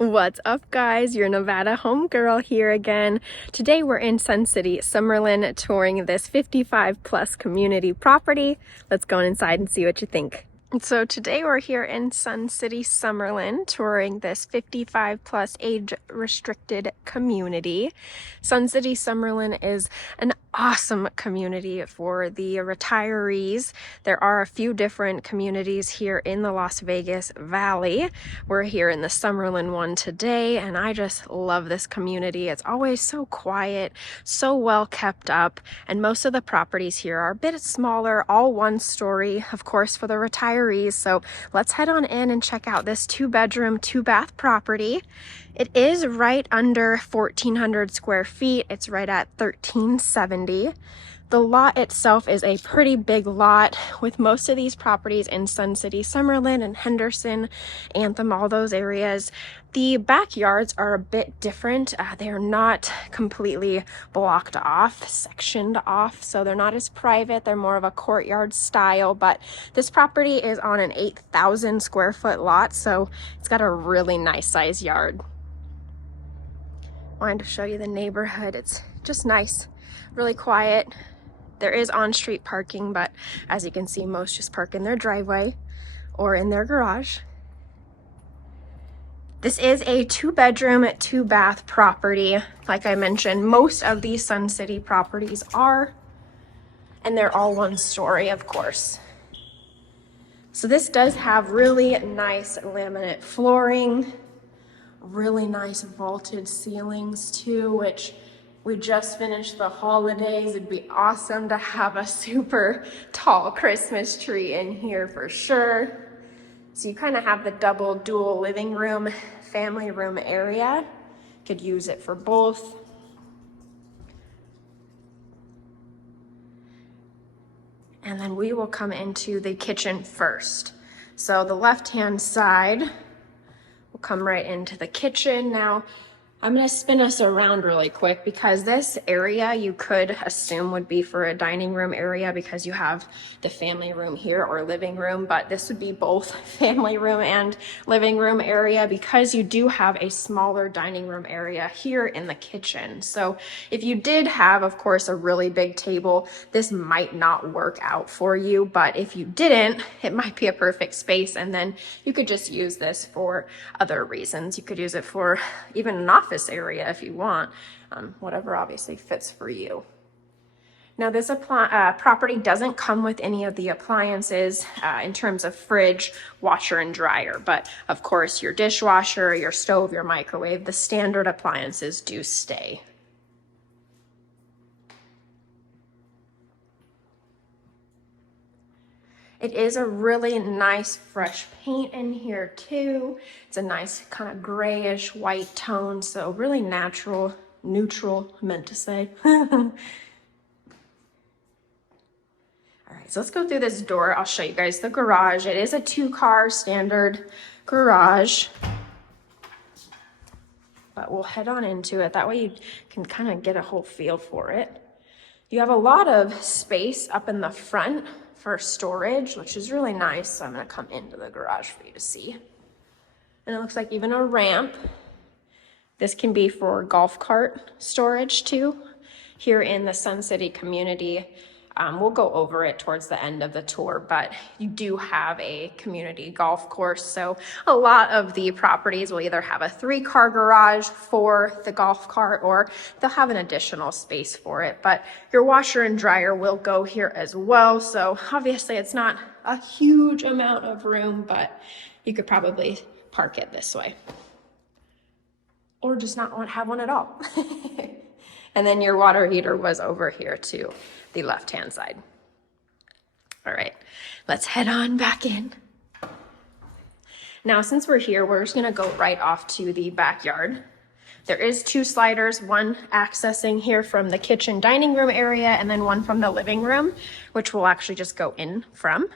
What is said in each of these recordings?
What's up, guys? Your Nevada homegirl here again. Today we're in Sun City, Summerlin, touring this 55 plus community property. Let's go inside and see what you think. So today we're here in Sun City, Summerlin, touring this 55 plus age restricted community. Sun City, Summerlin is an awesome community for the retirees. There are a few different communities here in the Las Vegas Valley. We're here in the Summerlin one today, and I just love this community. It's always so quiet, so well kept up, and most of the properties here are a bit smaller, all one story, of course, for the retirees. So let's head on in and check out this 2-bedroom, 2-bath property. It is right under 1,400 square feet. It's right at 1,370. The lot itself is a pretty big lot, with most of these properties in Sun City, Summerlin, and Henderson, Anthem, all those areas. The backyards are a bit different. They're not completely blocked off, sectioned off, so they're not as private. They're more of a courtyard style, but this property is on an 8,000 square foot lot, so it's got a really nice size yard. Wanted to show you the neighborhood. It's just nice, really quiet. There is on-street parking, but as you can see, most just park in their driveway or in their garage. This is a 2-bedroom, 2-bath property. Like I mentioned, most of these Sun City properties are, and they're all one story, of course. So this does have really nice laminate flooring, really nice vaulted ceilings too, which we just finished the holidays. It'd be awesome to have a super tall Christmas tree in here for sure. So you kind of have the double dual living room, family room area. Could use it for both. And then we will come into the kitchen first. So the left-hand side will come right into the kitchen. Now, I'm going to spin us around really quick because this area you could assume would be for a dining room area because you have the family room here or living room, but this would be both family room and living room area because you do have a smaller dining room area here in the kitchen. So if you did have, of course, a really big table, this might not work out for you, but if you didn't, it might be a perfect space, and then you could just use this for other reasons. You could use it for even an office area if you want, whatever obviously fits for you. Now this property doesn't come with any of the appliances in terms of fridge, washer, and dryer, but of course your dishwasher, your stove, your microwave, the standard appliances do stay. It is a really nice fresh paint in here too. It's a nice kind of grayish white tone, so really natural, neutral, I meant to say. All right, so let's go through this door. I'll show you guys the garage. It is a 2-car standard garage, but we'll head on into it. That way you can kind of get a whole feel for it. You have a lot of space up in the front for storage, which is really nice. So I'm going to come into the garage for you to see. And it looks like even a ramp. This can be for golf cart storage too. Here in the Sun City community, we'll go over it towards the end of the tour, but you do have a community golf course. So a lot of the properties will either have a 3-car garage for the golf cart, or they'll have an additional space for it. But your washer and dryer will go here as well. So obviously it's not a huge amount of room, but you could probably park it this way. Or just not have one at all. And then your water heater was over here to the left-hand side. All right, let's head on back in. Now, since we're here, we're just gonna go right off to the backyard. There is 2 sliders, one accessing here from the kitchen dining room area, and then one from the living room, which we'll actually just go in from.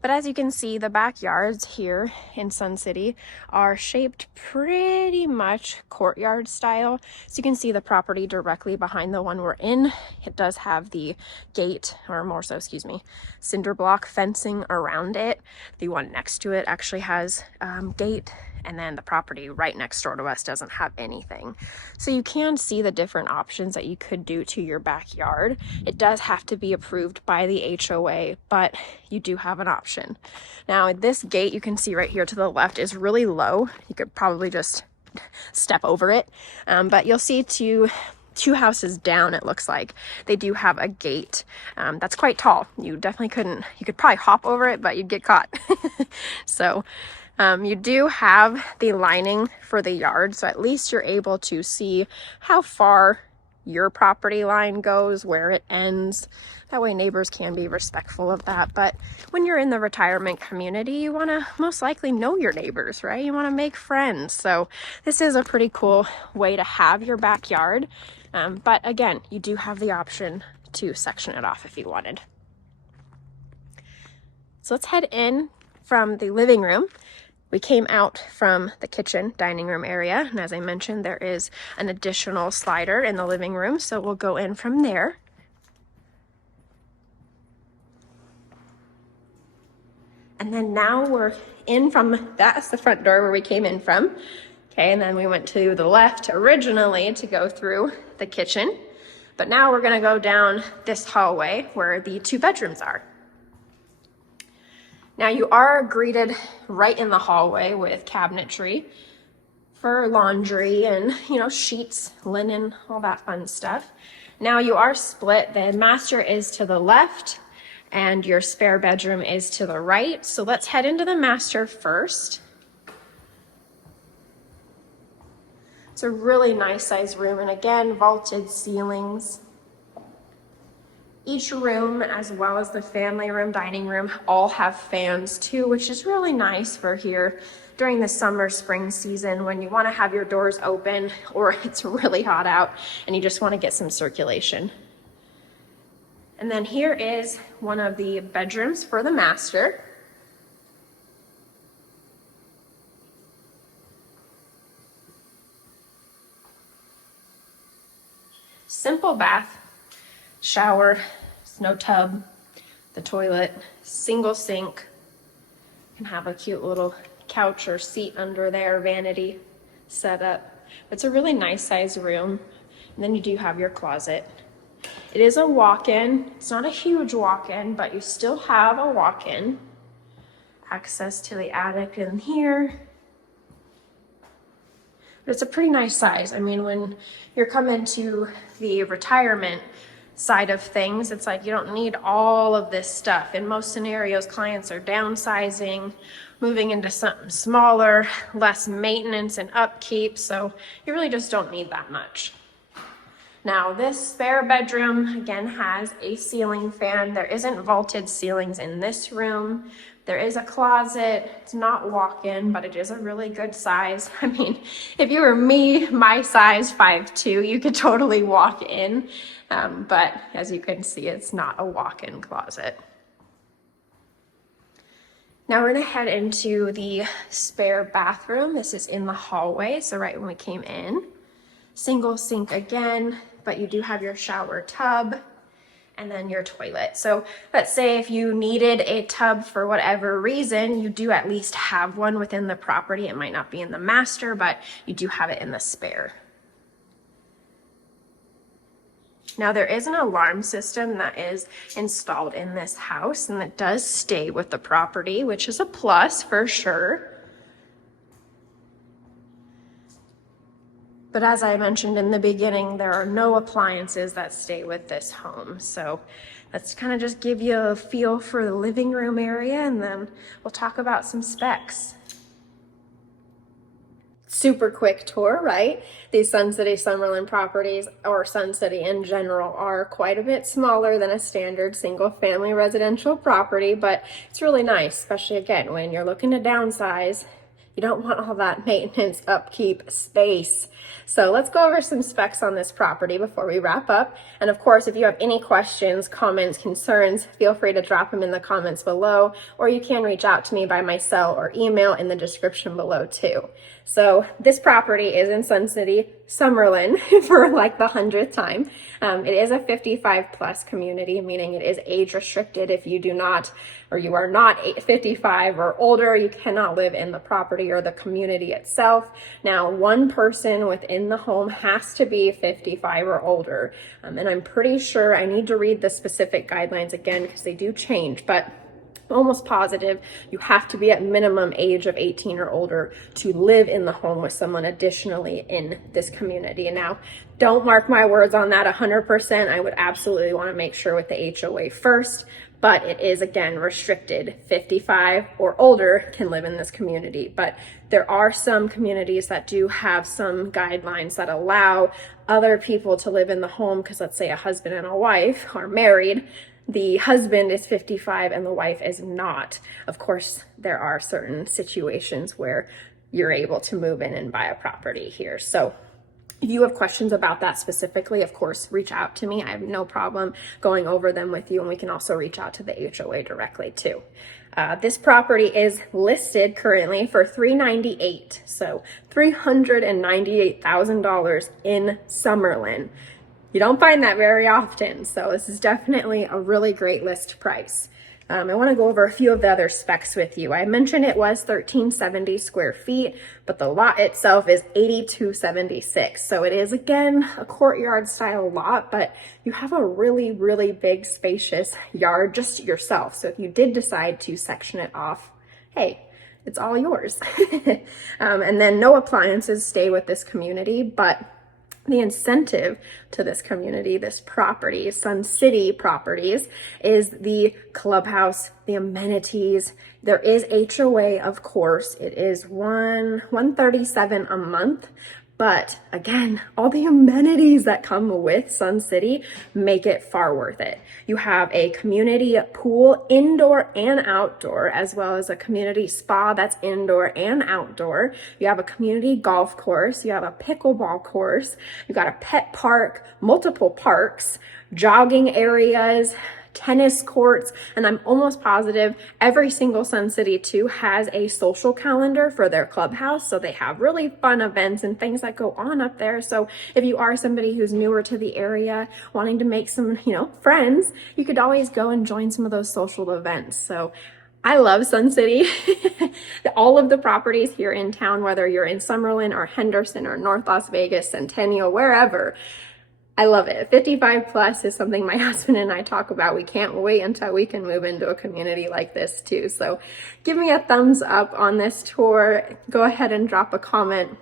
But as you can see, the backyards here in Sun City are shaped pretty much courtyard style. So you can see the property directly behind the one we're in. It does have the gate, or more so, excuse me, cinder block fencing around it. The one next to it actually has gate and then the property right next door to us doesn't have anything. So you can see the different options that you could do to your backyard. It does have to be approved by the HOA, but you do have an option. Now, this gate you can see right here to the left is really low. You could probably just step over it, but you'll see two houses down, it looks like they do have a gate that's quite tall. You definitely couldn't, you could probably hop over it, but you'd get caught. So you do have the lining for the yard, so at least you're able to see how far your property line goes, where it ends. That way neighbors can be respectful of that. But when you're in the retirement community, you want to most likely know your neighbors, right? You want to make friends. So this is a pretty cool way to have your backyard. But again, you do have the option to section it off if you wanted. So let's head in from the living room. We came out from the kitchen dining room area, and as I mentioned, there is an additional slider in the living room, so we'll go in from there. And then now we're in from, that's the front door where we came in from. Okay, and then we went to the left originally to go through the kitchen, but now we're gonna go down this hallway where the 2 bedrooms are. Now you are greeted right in the hallway with cabinetry for laundry and, you know, sheets, linen, all that fun stuff. Now you are split. The master is to the left and your spare bedroom is to the right. So let's head into the master first. It's a really nice size room, and again, vaulted ceilings. Each room, as well as the family room, dining room, all have fans too, which is really nice for here during the summer, spring season when you want to have your doors open or it's really hot out and you just want to get some circulation. And then here is one of the bedrooms for the master. Simple bath, shower, no tub, the toilet, single sink. You can have a cute little couch or seat under there, vanity set up. It's a really nice size room. And then you do have your closet. It is a walk-in. It's not a huge walk-in, but you still have a walk-in. Access to the attic in here. But it's a pretty nice size. I mean, when you're coming to the retirement side of things, it's like you don't need all of this stuff. In most scenarios, clients are downsizing, moving into something smaller, less maintenance and upkeep, so you really just don't need that much. Now, this spare bedroom, again, has a ceiling fan. There isn't vaulted ceilings in this room. There is a closet. It's not walk-in, but it is a really good size. I mean, if you were me, my size, 5'2", you could totally walk in. But as you can see, it's not a walk-in closet. Now we're gonna head into the spare bathroom. This is in the hallway, so right when we came in. Single sink again, but you do have your shower tub and then your toilet. So let's say if you needed a tub for whatever reason, you do at least have one within the property. It might not be in the master, but you do have it in the spare. Now there is an alarm system that is installed in this house, and it does stay with the property, which is a plus for sure. But as I mentioned in the beginning, there are no appliances that stay with this home. So let's kind of just give you a feel for the living room area, and then we'll talk about some specs. Super quick tour, right? These Sun City Summerlin properties, or Sun City in general, are quite a bit smaller than a standard single family residential property, but it's really nice, especially again, when you're looking to downsize. You don't want all that maintenance, upkeep, space. So let's go over some specs on this property before we wrap up. And of course, if you have any questions, comments, concerns, feel free to drop them in the comments below, or you can reach out to me by my cell or email in the description below too. So this property is in Sun City, Summerlin, for like the 100th time. It is a 55 plus community, meaning it is age restricted. If you do not, or you are not 55 or older, you cannot live in the property or the community itself. Now, one person within the home has to be 55 or older. And I'm pretty sure I need to read the specific guidelines again because they do change, but almost positive you have to be at minimum age of 18 or older to live in the home with someone additionally in this community. And now, don't mark my words on that 100%. I would absolutely want to make sure with the HOA first, but it is again restricted. 55 or older can live in this community, but there are some communities that do have some guidelines that allow other people to live in the home, because let's say a husband and a wife are married, the husband is 55 and the wife is not. Of course, there are certain situations where you're able to move in and buy a property here. So if you have questions about that specifically, of course, reach out to me. I have no problem going over them with you, and we can also reach out to the HOA directly too. This property is listed currently for $398,000, so $398,000 in Summerlin. You don't find that very often, so this is definitely a really great list price. I want to go over a few of the other specs with you. I mentioned it was 1,370 square feet, but the lot itself is 8,276. So it is, again, a courtyard style lot, but you have a really, really big, spacious yard just yourself. So if you did decide to section it off, hey, it's all yours. And then no appliances stay with this community, but the incentive to this community, this property, Sun City Properties, is the clubhouse, the amenities. There is HOA, of course. It is $137 a month. But again, all the amenities that come with Sun City make it far worth it. You have a community pool, indoor and outdoor, as well as a community spa that's indoor and outdoor. You have a community golf course. You have a pickleball course. You got a pet park, multiple parks, jogging areas, tennis courts, and I'm almost positive every single Sun City too has a social calendar for their clubhouse. So they have really fun events and things that go on up there. So if you are somebody who's newer to the area, wanting to make some, friends, you could always go and join some of those social events. So I love Sun City. All of the properties here in town, whether you're in Summerlin or Henderson or North Las Vegas, Centennial, wherever, I love it. 55 plus is something my husband and I talk about. We can't wait until we can move into a community like this too. So give me a thumbs up on this tour. Go ahead and drop a comment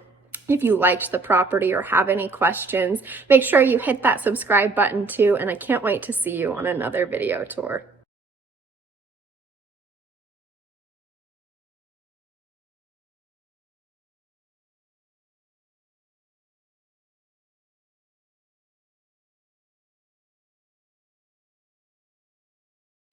if you liked the property or have any questions. Make sure you hit that subscribe button too, and I can't wait to see you on another video tour.